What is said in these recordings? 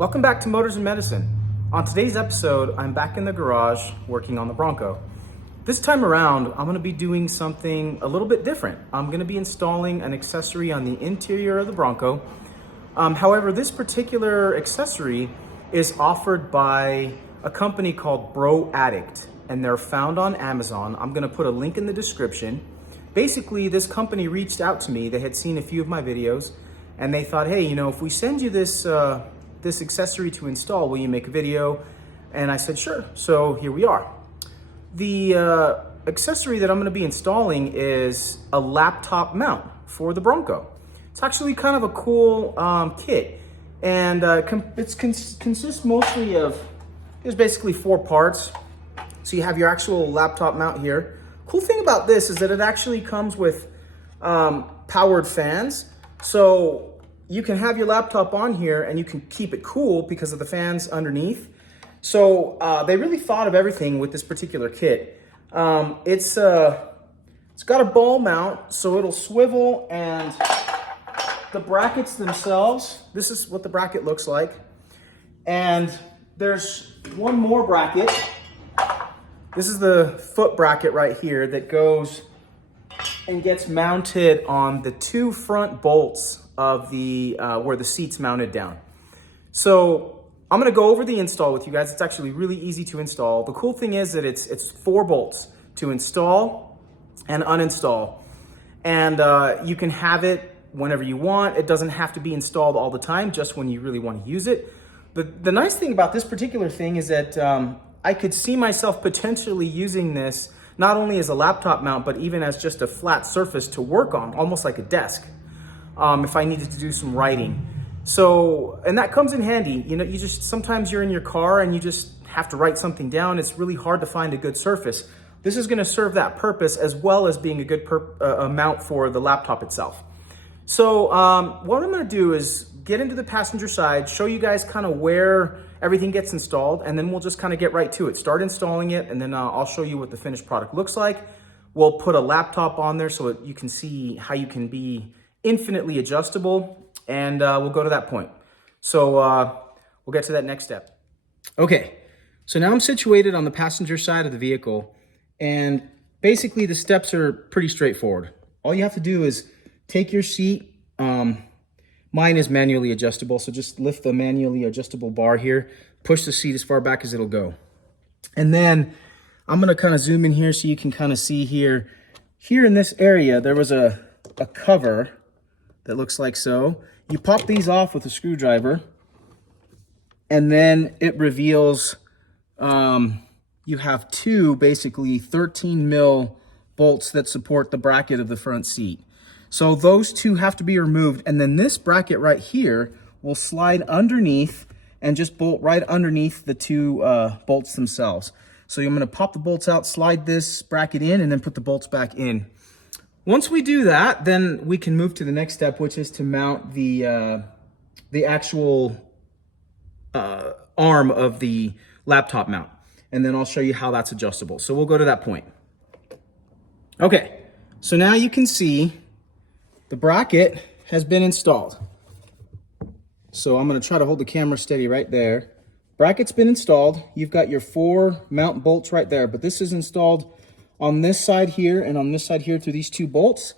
Welcome back to Motors and Medicine. On today's episode, I'm back in the garage working on the Bronco. This time around, I'm going to be doing something a little bit different. I'm going to be installing an accessory on the interior of the Bronco. However, this particular accessory is offered by a company called Bro Addict, and they're found on Amazon. I'm going to put a link in the description. Basically, this company reached out to me. They had seen a few of my videos, and they thought, hey, if we send you this accessory to install, will you make a video? And I said, sure. So here we are. The accessory that I'm going to be installing is a laptop mount for the Bronco. It's actually kind of a cool kit, and it consists mostly of, there's basically 4 parts. So you have your actual laptop mount here. Cool thing about this is that it actually comes with powered fans. So you can have your laptop on here and you can keep it cool because of the fans underneath. So they really thought of everything with this particular kit. It's got a ball mount, so it'll swivel, and the brackets themselves, this is what the bracket looks like. And there's one more bracket. This is the foot bracket right here that goes and gets mounted on the 2 front bolts of the where the seat's mounted down. So I'm gonna go over the install with you guys. It's actually really easy to install. The cool thing is that it's 4 bolts to install and uninstall. And you can have it whenever you want. It doesn't have to be installed all the time, just when you really want to use it. The nice thing about this particular thing is that I could see myself potentially using this not only as a laptop mount, but even as just a flat surface to work on, almost like a desk, if I needed to do some writing. So, and that comes in handy. Sometimes you're in your car and you just have to write something down. It's really hard to find a good surface. This is gonna serve that purpose, as well as being a good mount for the laptop itself. So what I'm gonna do is get into the passenger side, show you guys kind of where everything gets installed, and then we'll just kind of get right to it. Start installing it, and then I'll show you what the finished product looks like. We'll put a laptop on there so you can see how you can be infinitely adjustable, and we'll go to that point. So we'll get to that next step. Okay, so now I'm situated on the passenger side of the vehicle, and basically the steps are pretty straightforward. All you have to do is take your seat. Mine is manually adjustable, so just lift the manually adjustable bar here, push the seat as far back as it'll go. And then I'm gonna kind of zoom in here so you can kind of see here. Here in this area, there was a cover that looks like so. You pop these off with a screwdriver, and then it reveals you have 2 basically 13 mil bolts that support the bracket of the front seat. So those 2 have to be removed, and then this bracket right here will slide underneath and just bolt right underneath the 2 bolts themselves. So I'm gonna pop the bolts out, slide this bracket in, and then put the bolts back in. Once we do that, then we can move to the next step, which is to mount the actual arm of the laptop mount. And then I'll show you how that's adjustable. So we'll go to that point. Okay, so now you can see the bracket has been installed. So I'm gonna try to hold the camera steady right there. Bracket's been installed. You've got your 4 mount bolts right there, but this is installed on this side here and on this side here through these 2 bolts.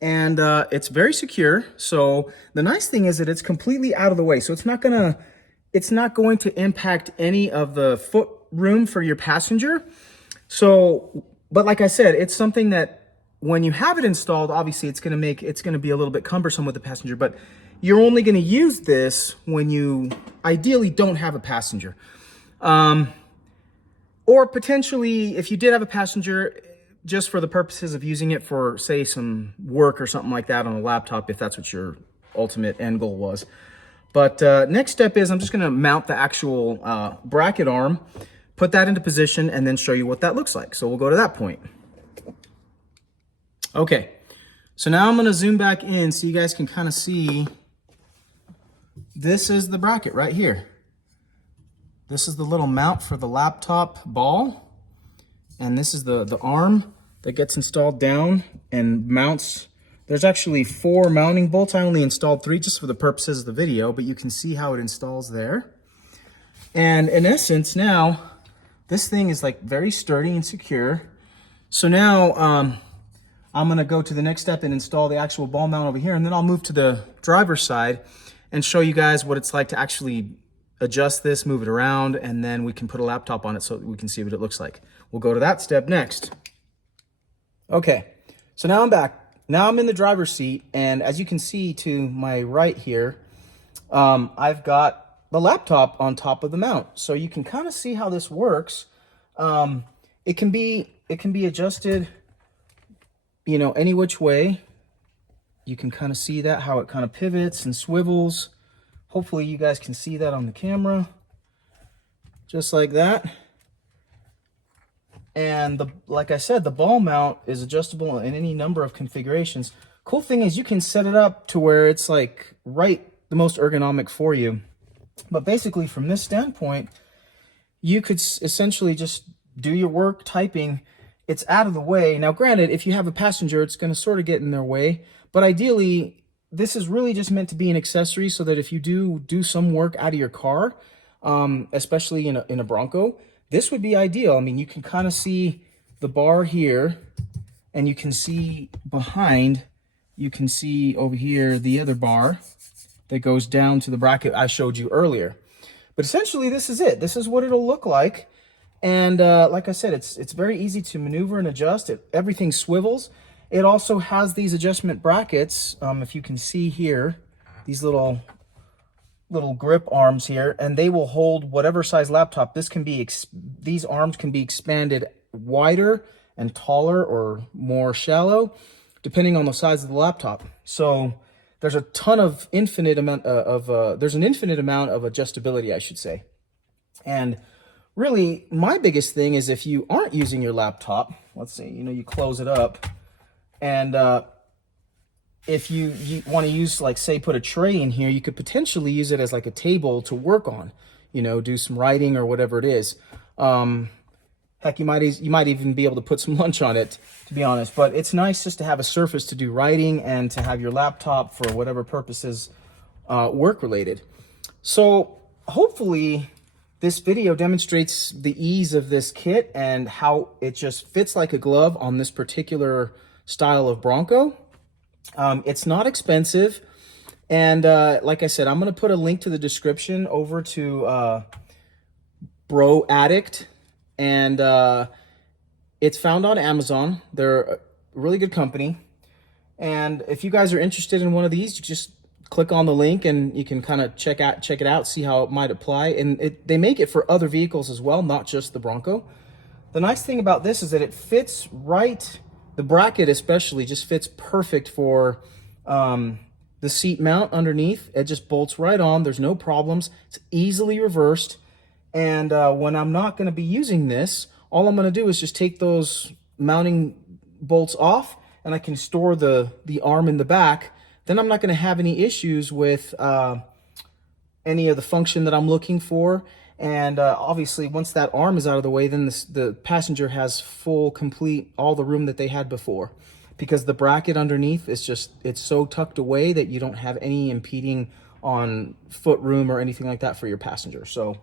And it's very secure. So the nice thing is that it's completely out of the way. So it's not going to impact any of the foot room for your passenger. So, but like I said, it's something that when you have it installed, obviously it's going to be a little bit cumbersome with the passenger, but you're only going to use this when you ideally don't have a passenger. Or potentially, if you did have a passenger, just for the purposes of using it for, say, some work or something like that on a laptop, if that's what your ultimate end goal was. But next step is I'm just going to mount the actual bracket arm, put that into position, and then show you what that looks like. So we'll go to that point. Okay, so now I'm going to zoom back in so you guys can kind of see. This is the bracket right here. This is the little mount for the laptop ball, and this is the arm that gets installed down and mounts. There's actually 4 mounting bolts. I only installed 3 just for the purposes of the video, but you can see how it installs there. And in essence, now this thing is like very sturdy and secure. So now I'm gonna go to the next step and install the actual ball mount over here, and then I'll move to the driver's side and show you guys what it's like to actually adjust this, move it around, and then we can put a laptop on it so we can see what it looks like. We'll go to that step next. Okay, so now I'm back. Now I'm in the driver's seat, and as you can see to my right here, I've got the laptop on top of the mount. So you can kind of see how this works. It can be adjusted, you know, any which way. You can kind of see that, how it kind of pivots and swivels. Hopefully you guys can see that on the camera, just like that. And like I said, the ball mount is adjustable in any number of configurations. Cool thing is you can set it up to where it's like the most ergonomic for you. But basically from this standpoint, you could essentially just do your work typing. It's out of the way. Now granted, if you have a passenger, it's going to sort of get in their way. But ideally, this is really just meant to be an accessory so that if you do some work out of your car, especially in a Bronco, this would be ideal. I mean, you can kind of see the bar here, and you can see behind, you can see over here the other bar that goes down to the bracket I showed you earlier. But essentially, this is it. This is what it'll look like. And like I said, it's very easy to maneuver and adjust. Everything swivels. It also has these adjustment brackets, if you can see here, these little grip arms here, and they will hold whatever size laptop. These arms can be expanded wider and taller or more shallow, depending on the size of the laptop. So there's an infinite amount of adjustability, I should say. And really, my biggest thing is if you aren't using your laptop, let's say, you close it up, and if you want to use, like, say, put a tray in here, you could potentially use it as like a table to work on, do some writing or whatever it is. Heck, you might even be able to put some lunch on it, to be honest. But it's nice just to have a surface to do writing and to have your laptop for whatever purposes work related. So hopefully this video demonstrates the ease of this kit and how it just fits like a glove on this particular style of Bronco. It's not expensive, and like I said, I'm going to put a link to the description over to Bro Addict, and it's found on Amazon. They're a really good company, and if you guys are interested in one of these, you just click on the link and you can kind of check it out, see how it might apply. And they make it for other vehicles as well, not just the Bronco. The nice thing about this is that it fits right. The bracket especially just fits perfect for the seat mount underneath. It just bolts right on. There's no problems. It's easily reversed. And when I'm not going to be using this, all I'm going to do is just take those mounting bolts off, and I can store the arm in the back. Then I'm not going to have any issues with any of the function that I'm looking for. And obviously, once that arm is out of the way, then the passenger has all the room that they had before, because the bracket underneath is it's so tucked away that you don't have any impeding on foot room or anything like that for your passenger. So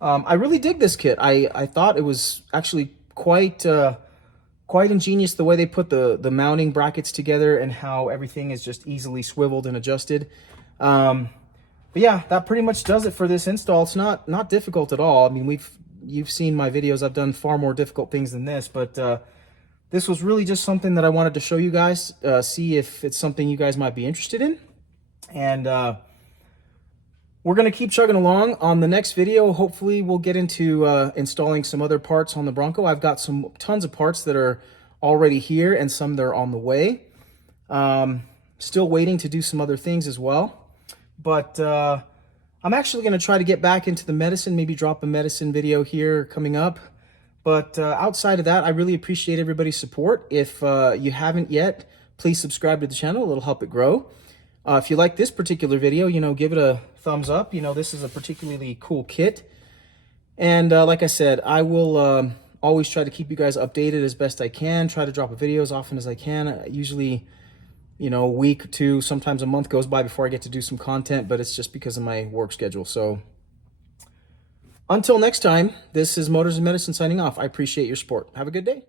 I really dig this kit. I thought it was actually quite ingenious the way they put the mounting brackets together and how everything is just easily swiveled and adjusted. But yeah, that pretty much does it for this install. It's not difficult at all. I mean, you've seen my videos. I've done far more difficult things than this, but this was really just something that I wanted to show you guys, see if it's something you guys might be interested in. And we're going to keep chugging along. On the next video, hopefully we'll get into installing some other parts on the Bronco. I've got tons of parts that are already here and some that are on the way. Still waiting to do some other things as well. But I'm actually going to try to get back into the medicine, maybe drop a medicine video here coming up. But outside of that, I really appreciate everybody's support. If you haven't yet, please subscribe to the channel. It'll help it grow. If you like this particular video, give it a thumbs up. This is a particularly cool kit. And like I said, I will always try to keep you guys updated as best I can. Try to drop a video as often as I can. Usually, a week or two, sometimes a month goes by before I get to do some content, but it's just because of my work schedule. So Until next time, this is Motors and Medicine signing off. I appreciate your support. Have a good day.